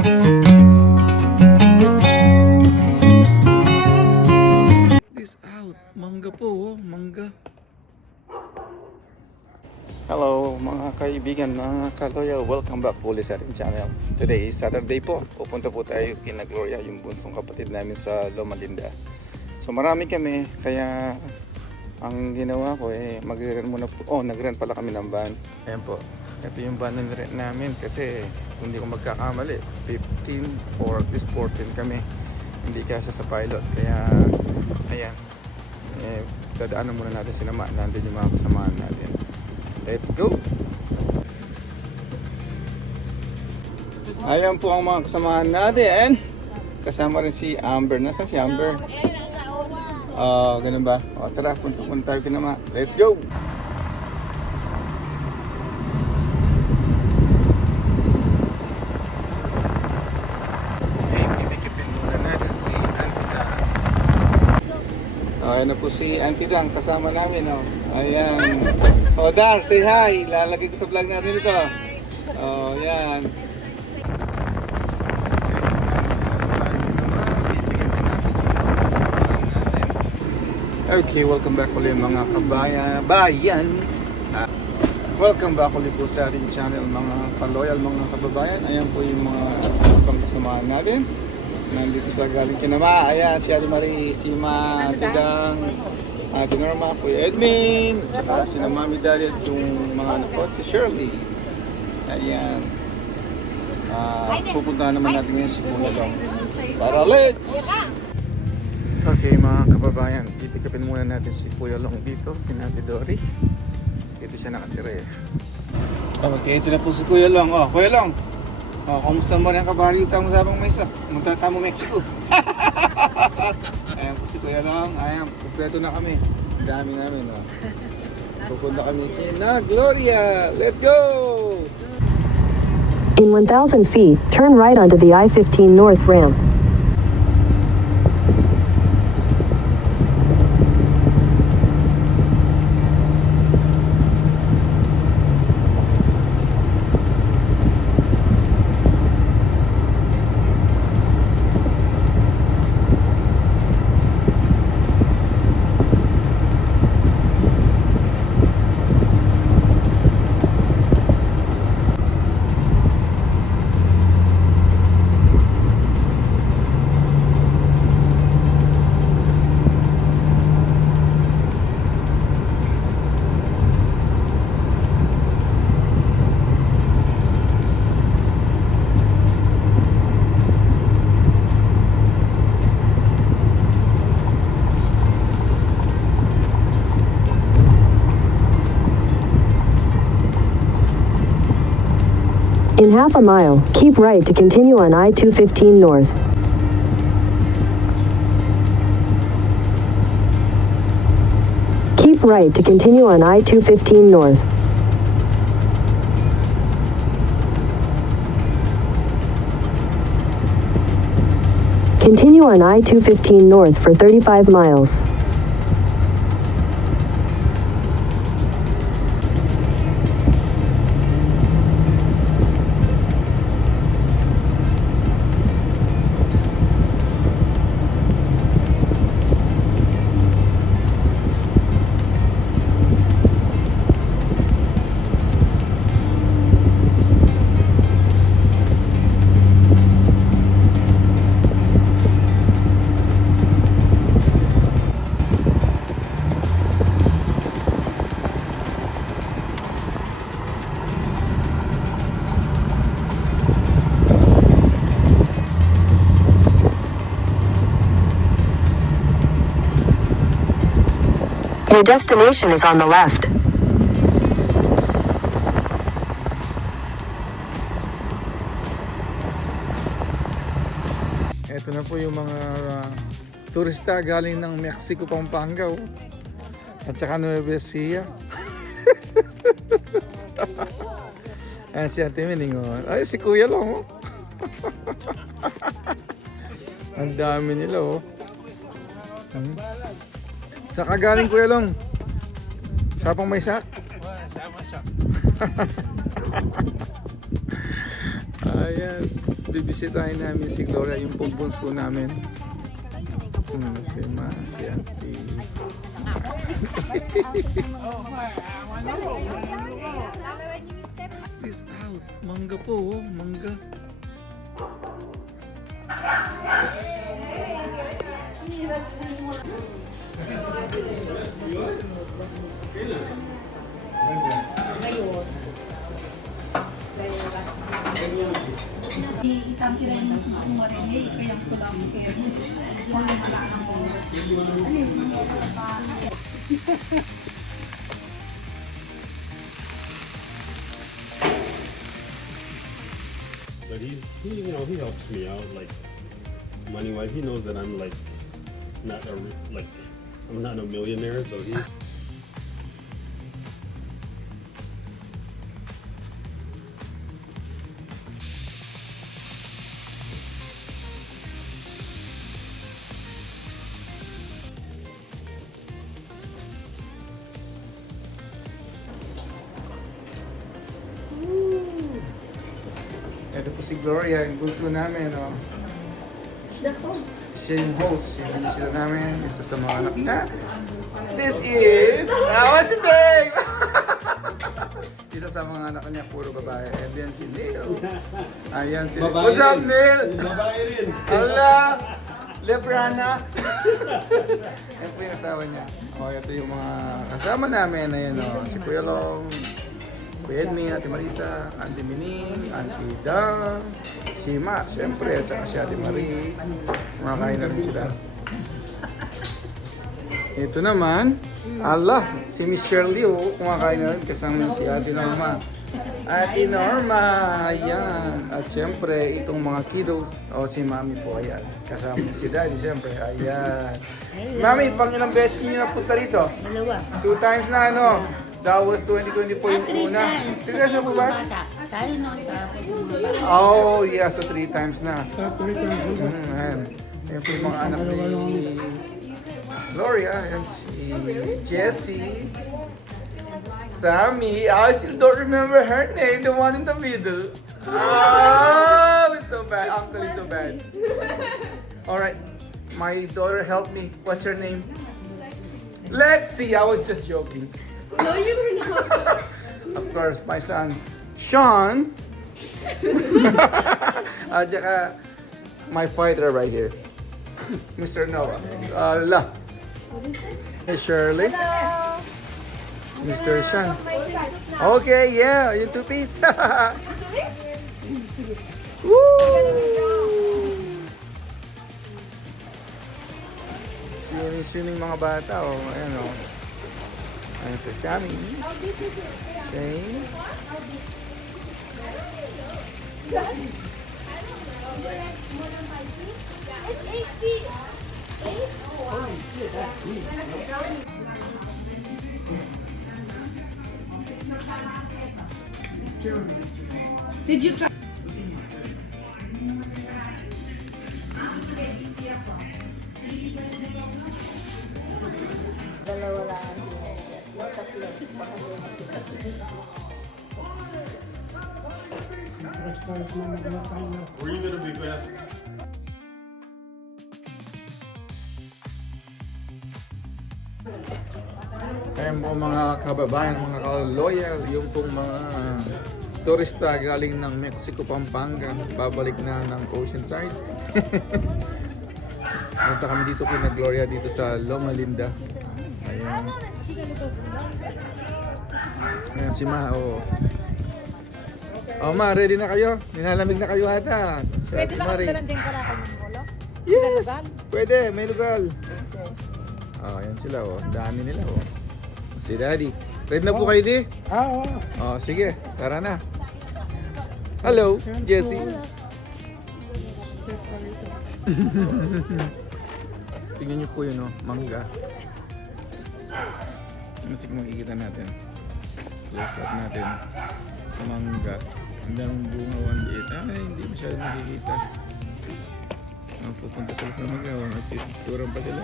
This out. Mangga po, oh. Mangga. Hello mga kaibigan, mga kaloya. Welcome back po ulit sa ating channel. Today is Saturday po. Pupunta po tayo kina Gloria, yung bunsong kapatid namin sa Loma Linda. So marami kami, kaya ang ginawa ko magre-rent muna po. Oh, nag-rent pala kami ng van. Ayan po. Ito yung van na rent namin kasi hindi ko magkakamali, 15 or at least 14 kami. Hindi kasi sa pilot. Kaya ayan. Dadaanan muna natin sinama. Nandun yung mga kasamahan natin. Let's go! Ayan po ang mga kasamahan natin. Kasama rin si Amber. Nasaan si Amber? Ganun ba? Tara, punta tayo kinama. Let's go! Okay, pinikipin muna natin si Antida. Ayan na po si Antida, kasama namin. Ayan. Dar, say hi! Lalagay ko sa vlog natin ito. Yan. Okay, welcome back ulit mga kabayan. Welcome back ulit po sa ating channel mga ka-loyal, mga kababayan. Ayan po yung mga kasamahan natin. Nandito sa galing kinama. Ayan, si Ate Marie, si Matigang, Ate Norma, Kuya Edwin, at saka si Mami Daddy at yung mga anak ko, si Shirley. Ayan. Pupuntahan naman natin ngayon si Kuya Long. Para let's! Okay mga kababayan, pipikapin muna natin si Kuya Long dito, Ate Dory. Dito siya nakatira eh. Okay, ito na po si Kuya Long. Kuya Long, kumusta mo rin ang kabarita mo sa abang Mesa? Magtata mo Mexico. Ayan po si Kuya Long. Ayan, kumpleto na kami. Ang dami namin. Pupunta kami kina Gloria. Let's go! In 1,000 feet, turn right onto the I-15 North ramp. In half a mile, keep right to continue on I-215 North. Keep right to continue on I-215 North. Continue on I-215 North for 35 miles. Your destination is on the left. Ito na po yung mga turista galing ng Mexico, Pampanga at saka Nueva Ecija. Ayan si Ate Mining. Ay, si Kuya Long. Ang dami nila Sa kagaling Kuya Long? Sapang may sak? Sapang sak. Ayan. bibisitahin namin si Gloria, yung bunso namin. Si Ma, si Auntie. Peace out. Mangga po, oh. Mangga. Itampiran mo kung marinay, kaya ko lang kaya kung wala lang po. But he helps me out, like money wise. He knows that I'm like not I'm not a millionaire, so he. Ito po si Gloria, yung bunso namin, oh. The host. Siya yung host, yung sila namin, isa sa mga anak niya. This is, what's your name? Isa sa mga anak niya, puro babae. And then si Neil. Ayan si Neil. What's up, Neil? Babae rin. Hala! Lebrana! Yan po yung asawa niya. O, ito yung mga kasama namin. Ayan o, si Kuya Long, Kuya Edmin, Ate Marisa, Auntie Mining, Auntie Dang, si Ma, siyempre, at saka si Ate Marie. Kumakain na rin sila. Ito naman, Allah, si Miss Shirley, oh, kumakain na rin kasama si Ate Norma. Ate Norma, ayan. At siyempre, itong mga kiddos, si Mami po, ayan. Kasama si Daddy, siyempre, ayan. Mami, pang ilang beses niyo napunta rito? Dalawa. 2 times na, ano? That was 2024 yung una. 3 times na po ba? Tayo noon sa Pilipinas. Oh, yes, so 3 times na. Ayan. Ayan po yung mga anak ni Gloria, and si Jessie, Sammy. I still don't remember her name, the one in the middle. Oh, it's so bad. Uncle is so bad. Alright, my daughter helped me. What's her name? Lexi. I was just joking. No, you were not. Of course, my son, Sean. At saka, my fighter right here, Mr. Noah. Allah. Hey, Shirley. Mr. Sean. Okay, yeah, yung 2-piece. Woo! Swimming mga bata, oh. Ayan, oh. Ayan si Sammy. Shane. Did you try? Dalawa lang. Tatlo. Were you gonna be back? Ayan po mga kababayan, mga ka-loyal, yung pong mga turista galing ng Mexico, Pampanga, babalik na ng Oceanside. Punta kami dito kina Gloria dito sa Loma Linda. Ayan. Ayan si Ma, oh. Oh Ma, ready na kayo? Nilalamig na kayo ata. Pwede na magdalan din ka ng polo? Yes! Pwede, may lugar. Oh, ayan sila, oh. Dami nila, oh. Si Daddy. Ready na po kayo, di? Oh, sige. Tara na. Hello, Jessie. Tingnan niyo po yun, oh. Mangga. Masik makikita natin. Close up natin. Mangga. Ang daming bunga, one liit. Ay, hindi masyado nakikita. Pupunta sila sa mangga. Nagpipicturan pa sila.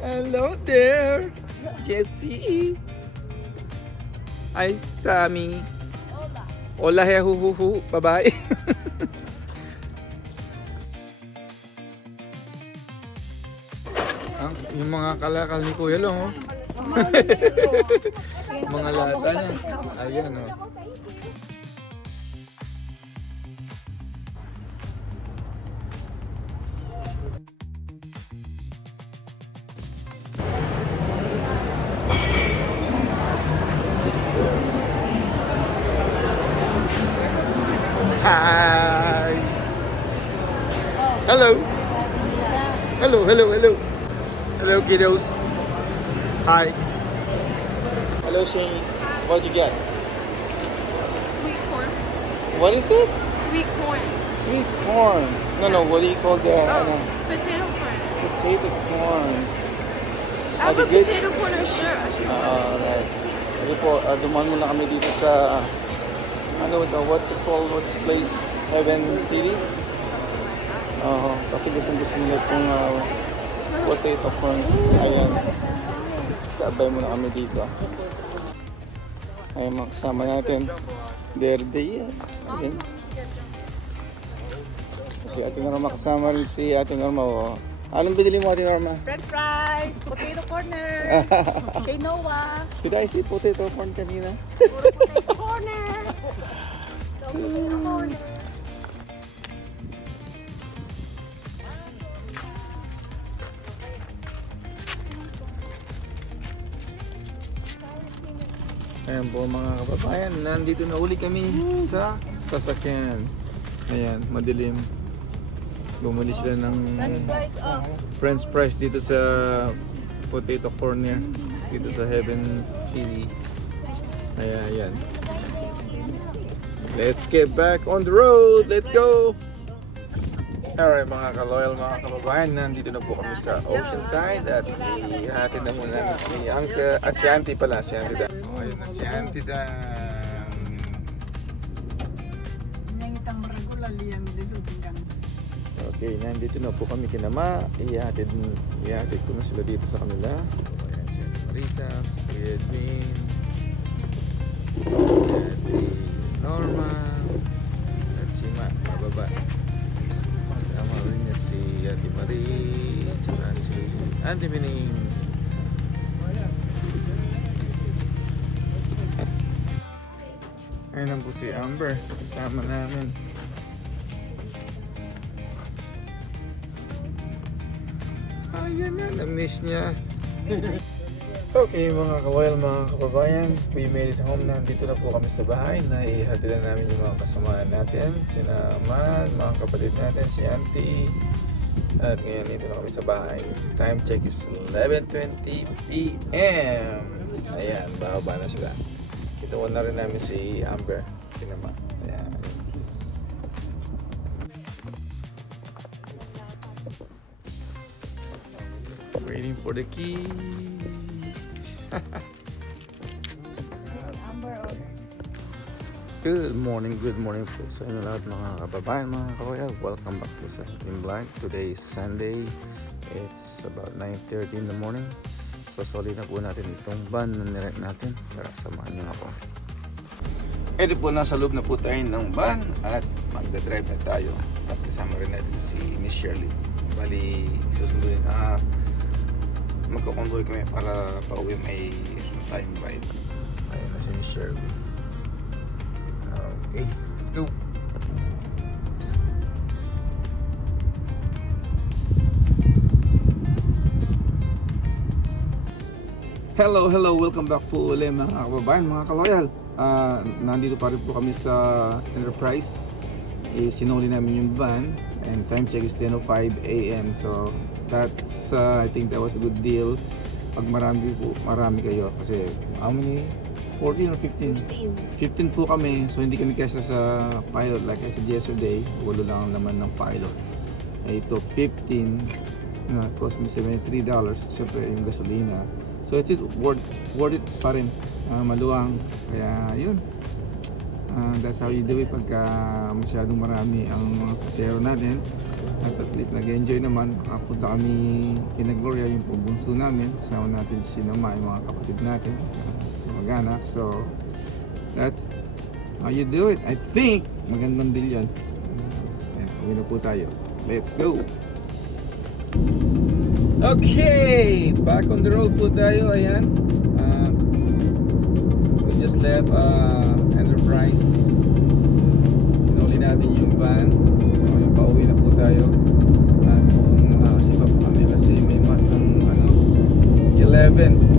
Hello there, Jessie. Hi, Sammy. Hola, he, hu, hu, hu. Bye-bye. Yung mga kalakal ni Kuya Long, oh. Mga lata niya. Ayan, oh. Hi! Hello! Hello, hello, hello! Hello, kiddos! Hi! Hello, Shane. What'd you get? Sweet corn. What is it? Sweet corn. Sweet corn. No, what do you call the Potato corn. potato corns? I have a Okay, good. potato corn shirt. Alright. Sige po, dumaan muna kami dito sa what's it called? What's this place? Heaven City? Oo, kasi gusto nila itong potato corn. Ayan. Sabay muna kami dito. Ayan mga kasama natin. Birthday yan. Ayan. Si Ate Norma kasama rin si Ate Norma. Oh. Anong binili mo, Ate Norma? French fries, potato corner, kay Noah. Did I see potato corn kanina? Potato corner. So, potato corner. Ayan po mga kababayan, nandito na uli kami sa sasakyan. Ayan, madilim. Bumili sila ng French fries dito sa potato corner dito sa Heaven City. Ayan. Let's get back on the road. Let's go. Alright mga ka-loyal, mga kababayan, nandito na po kami sa Oceanside at ihatid na muna namin si Uncle, at si Auntie pala, si Auntie Dan. Ayun na si Auntie Dan. Yang itang regular liam dilubigan. Okay, nandito na po kami kinama. Ihatid ko na sila dito sa kanila. Ayan si Ate Marisa, si Kuya Edwin, si Ate Norma, at si Matt, mababa. Sama rin niya si Ate Marie, tsaka si Auntie Mining. Ayun lang po si Amber, kasama namin. Ayan na, na-miss niya. Okay mga ka-loyal, mga kababayan, we made it home. Nandito na po kami sa bahay. Naihatid na namin yung mga kasama natin, sina Man, mga kapatid natin, si Auntie. At ngayon dito na kami sa bahay. Time check is 11:20 PM. Ayan, bababa na sila. Kinuha na rin namin si Amber. Kinama. Ayan. Waiting for the key. Good morning po sa inyo lahat mga kababayan, mga kawayan. Welcome back po sa ating vlog. Today is Sunday. It's about 9:30 in the morning. So solid na po natin itong van na nirent natin. Tara, samahan nyo ako. Ito po, nasa loob na po tayo ng van at magdadrive na tayo. At kasama rin natin si Miss Shirley. Bali, susunduin magkukonvoy kami para pauwi may time ride. Ayun na si Miss Shirley. Okay, let's go. Hello, welcome back po ulit mga kababayan, mga ka-loyal. Nandito pa rin po kami sa Enterprise. Sinuli namin yung van and time check is 10:05 AM. So that's I think that was a good deal. Pag marami kayo kasi how many? 14 or 15? 15 po kami, so hindi kami kesa sa pilot like I said yesterday. 8 lang ang laman ng pilot. Ito 15, cost me $73. Siyempre yung gasolina. So it's worth it pa rin. Maluwang. Kaya yun. That's how you do it pagka masyadong marami ang mga pasero natin. At least nag-enjoy naman. Punta kami kina Gloria, yung pabunso namin. Kasama natin si Nama, yung mga kapatid natin, mag-anak. So that's How you do it? I think magandang deal yun. Ayan, uwi na po tayo. Let's go! Okay! Back on the road po tayo. Ayan. We just left Enterprise. Sinuli natin yung van. So, ayan, pauwi na po tayo. At kung makakasipa po kami kasi may mas ng 11.